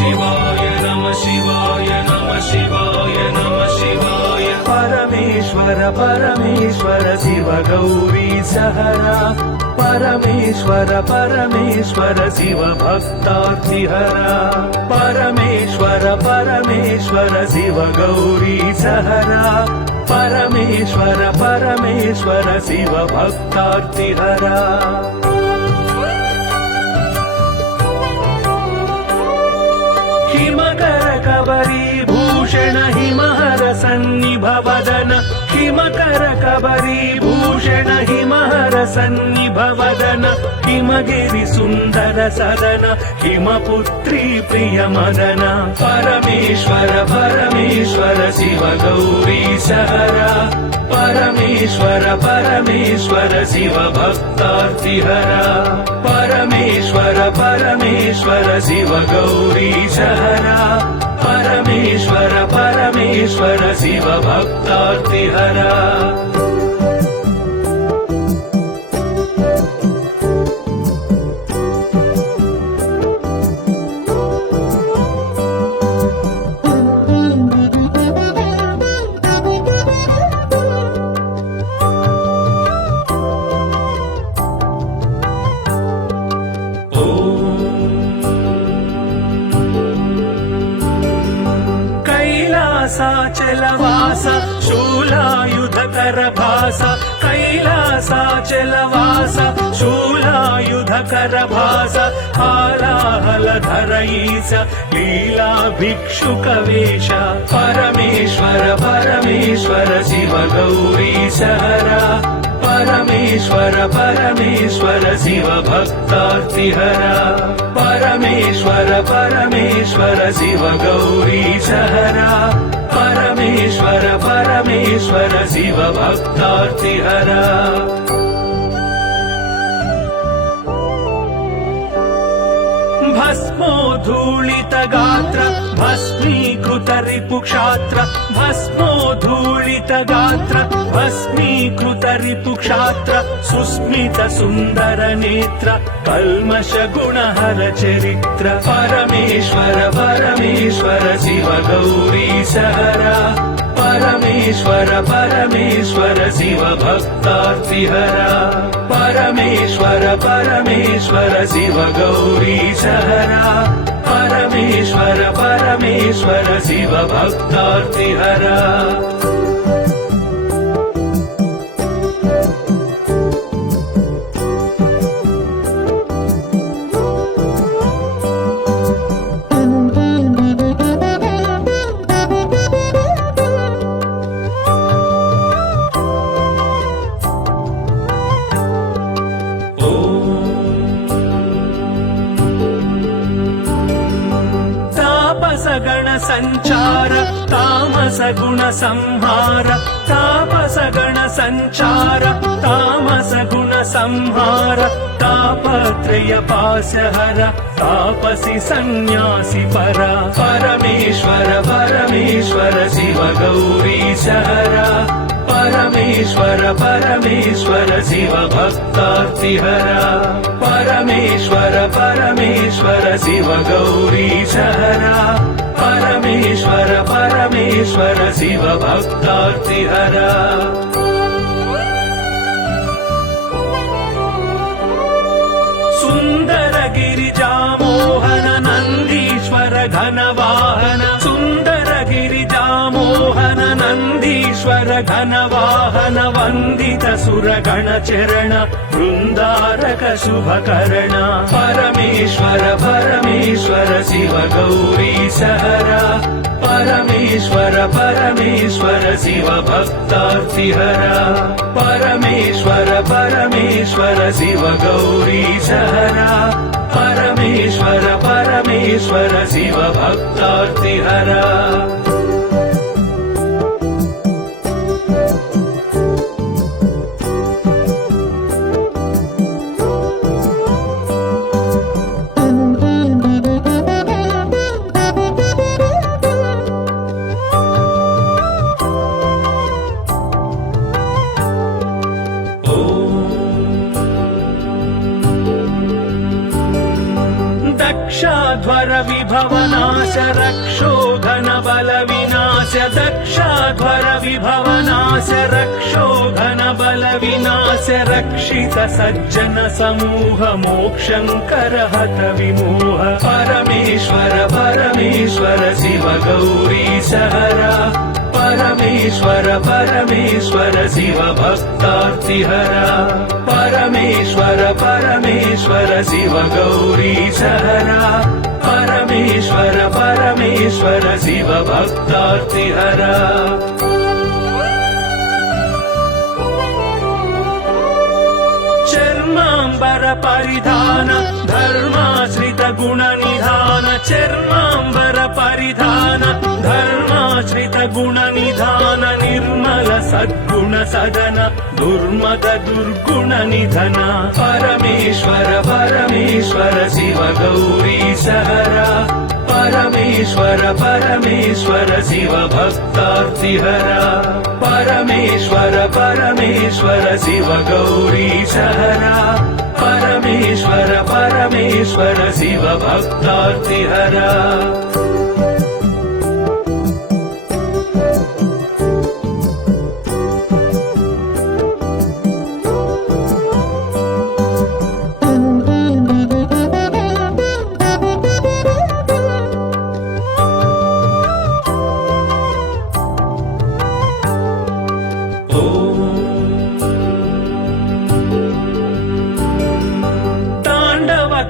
शिवाय नमः शिवाय नमः शिवाय नमः शिवाय। परमेश्वर परमेश्वर शिव गौरी सहरा परमेश्वर परमेश्वर शिव भक्तार्तिहरा परमेश्वर परमेश्वर शिव गौरी सहरा परमेश्वर परमेश्वर शिव भक्तार्तिहरा। हिमकर कबरी भूषण हिमहर सन्निभवदन हिमकर कबरी भूषण हिमहर सन्निभवदन हिमगिरि सुन्दर सदन हिमपुत्री प्रिय मदन परमेश्वर परमेश्वर शिव गौरी सहरा परमेश्वर परमेश्वर शिव भक्तार्तिहरा परमेश्वर परमेश्वर शिव गौरी सहरा परमेश्वर परमेश्वर शिव भक्तार्तिहरा। कैलासाचलवास शूलायुधकर भास कैलासाचलवास शूलायुधकर भास हालाहलधर ईश लीला भिक्षुकवेश परमेश्वर परमेश्वर शिव गौरी सहरा परमेश्वर परमेश्वर शिव भक्तार्तिहरा परमेश्वर परमेश्वर शिव गौरी सहरा परमेश्वर परमेश्वर शिव भक्तार्तिहरा। भस्मोद्धूलित गात्र भस्मीकृत रिपुक्षात्र भस्मोद्धूलित गात्र भस्मीकृत रिपुक्षात्र सुस्मित सुन्दर नेत्र कल्मष गुणहर चरित्र परमेश्वर परमेश्वर शिव गौरी सहरा परमेश्वर परमेश्वर शिव भक्तार्तिहरा परमेश्वर परमेश्वर शिव गौरी सहरा परमेश्वर परमेश्वर शिव भक्तार्तिहरा। गण संचार तामस गुण संहार तापस गण संचार तामस गुण संहार तापत्रय पाशहर तापसी संन्यासी परा परमेश्वर परमेश्वर शिव गौरी सहरा परमेश्वर परमेश्वर शिव भक्तार्तिहरा परमेश्वर परमेश्वर शिव गौरी सहरा परमेश्वर परमेश्वर शिव भक्तार्तिहरा। सुन्दर गिरिजा मोहन नन्दीश्वर घनवाहन सुन्दर गिरिजा मोहन नन्दीश्वर घनवाहन वन्दित सुरगण चरण वृन्दारक शुभकर्ण परमेश्वर परमेश्वर शिव गौरी सहरा परमेश्वर परमेश्वर शिव भक्तार्तिहरा परमेश्वर परमेश्वर शिव गौरी सहरा परमेश्वर परमेश्वर शिव भक्तार्तिहरा। दक्षाध्वर विभवनाश रक्षोघन बल विनाश दक्षाध्वर विभवनाश रक्षोघन बल विनाश रक्षित सज्जन समूह मोक्षंकर हत विमोह परमेश्वर परमेश्वर शिव गौरी सहरा परमेश्वर परमेश्वर शिव भक्तार्तिहरा परमेश्वर परमेश्वर शिव गौरी सहरा परमेश्वर परमेश्वर शिव भक्तार्तिहरा चर्मांबर परिधान धर्माश्रित गुण निधान चर्मांबर परिधान धर्माश्रित गुण निधान निर्मल सद्गुण सदन दुर्मद दुर्गुण निधन परमेश्वर परमेश्वर शिव गौरी सहरा परमेश्वर परमेश्वर शिव भक्तार्तिहरा परमेश्वर परमेश्वर शिव गौरी सहरा परमेश्वर परमेश्वर शिव भक्तार्तिहरा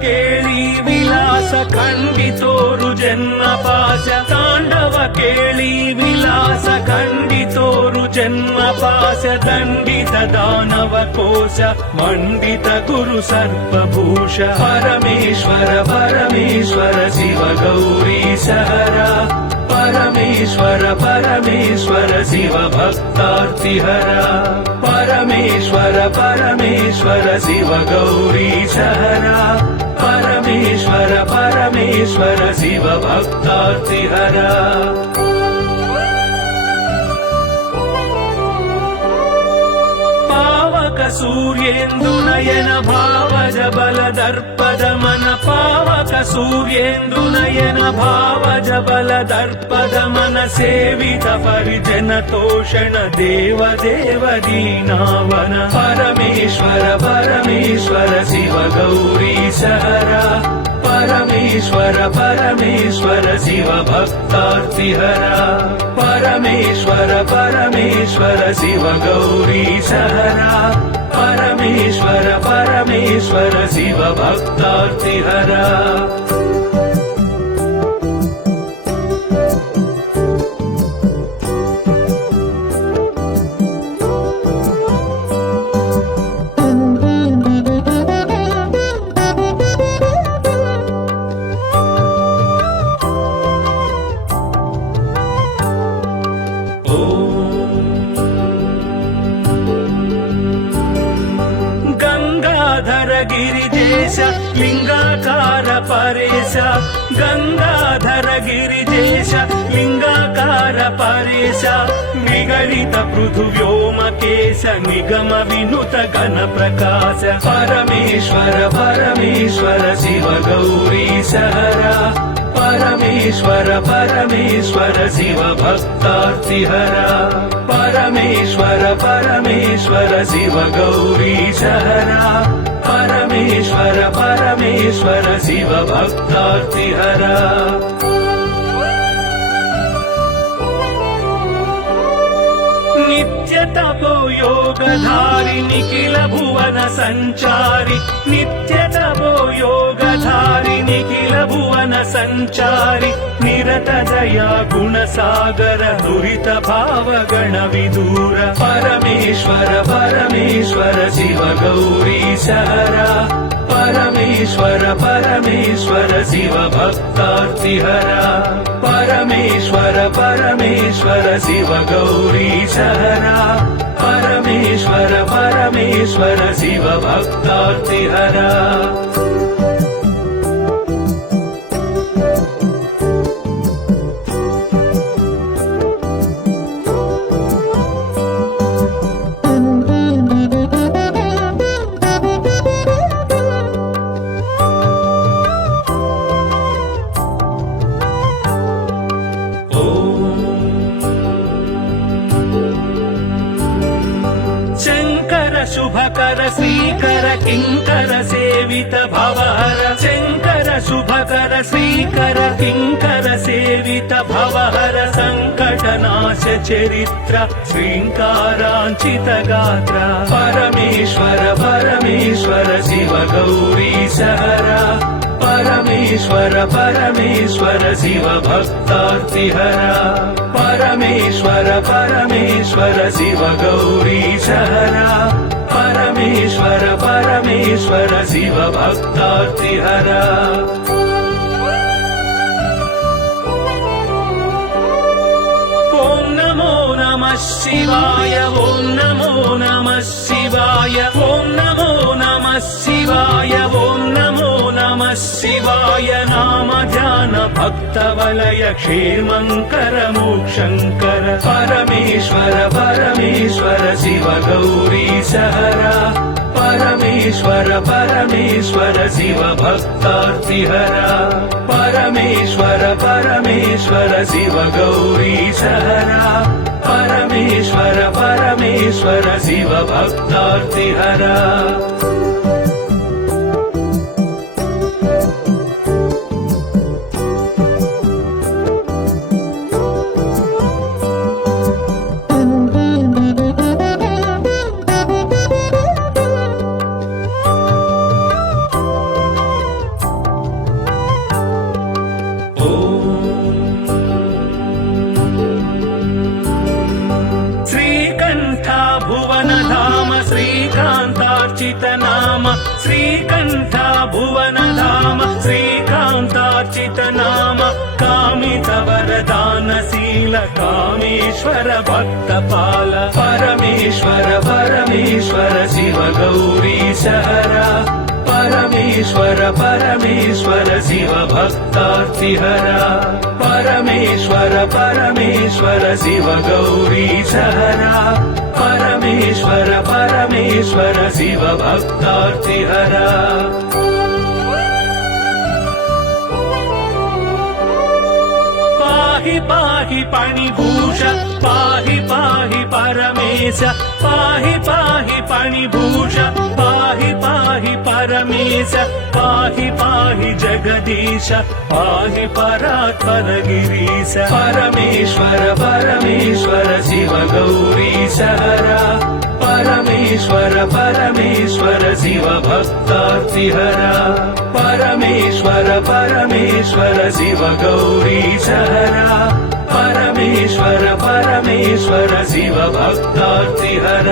ಕೇಳಿ ವಿಲಾಸ ಖಂಡಿತೋರು ಜನ್ಮ ಪಾಶ ತಾಂಡವ ಕೇಳಿ ವಿಲಾಸ ಖಂಡಿತೋರು ಜನ್ಮ ಪಾಶ ದಂಡಿತ ದಾನವ ಕೋಶ ಮಂಡಿತ ಗುರು ಸರ್ಪಭೂಷ ಪರಮೇಶ್ವರ ಪರಮೇಶ್ವರ ಶಿವ ಗೌರಿ ಸಹರಾ परमेश्वर परमेश्वर शिव भक्तार्तिहरा परमेश्वर परमेश्वर शिव गौरी सहरा परमेश्वर परमेश्वर शिव भक्तार्तिहरा सूर्येन्दु नयन भावज बल दर्पद मन पावक सूर्येन्दु नयन भावज बल दर्पद मन सेवित परिजन तोषण देव देव दीनावन परमेश्वर परमेश्वर शिव गौरी सहरा परमेश्वर परमेश्वर शिव भक्तार्तिहरा परमेश्वर परमेश्वर शिव गौरी सहरा परमेश्वर परमेश्वर शिव भक्तार्तिहरा गिरिजेश लिंगाकार परेश गंगाधर गिरिजेश लिंगाकार परेश निगलित पृथु व्योमकेश निगम विनुत गण प्रकाश परमेश्वर परमेश्वर शिव गौरी सहरा परमेश्वर परमेश्वर शिव भक्तार्तिहरा परमेश्वर परमेश्वर शिव गौरी सहरा परमेश्वर परमेश्वर शिव भक्तार्तिहरा नित्य तपो योगधारि निखिल भुवन संचारि नित्य तपो योगधारि निखिल भुवन संचारि निरत दया गुण सागर दुरित भाव गण विदूर परमेश्वर परमेश्वर शिव गौरी सहरा परमेश्वर परमेश्वर शिव भक्तार्तिहरा परमेश्वर परमेश्वर शिव गौरी सहरा परमेश्वर परमेश्वर शिव भक्तार्तिहरा శుభకర శ్రీకర కింకర సేవిత భవహర శంకర శుభకర శ్రీకర కింకర సేవిత భవహర సంకటనాశ చరిత్ర శ్రీంకారాంచిత గాత్ర పరమేశ్వర పరమేశ్వర శివ గౌరీ సహర పరమేశ్వర పరమేశ్వర శివ భక్తార్తిహర పరమేశ్వర పరమేశ్వర శివ గౌరీ సహర పరమేశ్వర పరమేశ్వర శివ భక్తార్తిహర ఓం నమో నమః శివాయ ఓం నమో నమః శివాయ ఓం నమో నమః శివాయ ఓం నమో నమః శివాయ నామ ధ్యాన భక్త వలయ క్షేమంకర మోక్షంకర పరమేశ్వర పరమేశ్వర శివ గౌరీ సహర పరమేశ్వర పరమేశ్వర శివ భక్తార్తిహర పరమేశ్వర పరమేశ్వర శివ గౌరీ సహర పరమేశ్వర పరమేశ్వర శివ భక్తార్తిహర భువనధామ శ్రీకాంతార్చిత నామ శ్రీకంఠ భువనధామ శ్రీకాంతార్చిత నామ కామిత వరదానశీల కామేశ్వర భక్తపాల పరమేశ్వర పరమేశ్వర శివ గౌరీ సహర పరమేశ్వర పరమేశ్వర శివ భక్తార్తిహర పరమేశ్వర పరమేశ్వర శివ గౌరీ సహర పరమేశ్వర పరమేశ్వర శివ భక్తార్తిహర పాహి పాహి పణిభూష పాహి పాహి పరమేశ పాహి పాహి పణిభూష పాహి పాహి పరమేశ పాహి పాహి జగదీశ పాహి పరాత్పర గిరీశ పరమేశ్వర పరమేశ్వర శివ గౌరీ సహర పరమేశ్వర పరమేశ్వర శివ భక్తార్తిహర పరమేశ్వర పరమేశ్వర శివ గౌరీ సహర పరమేశ్వర పరమేశ్వర శివ భక్తార్తిహర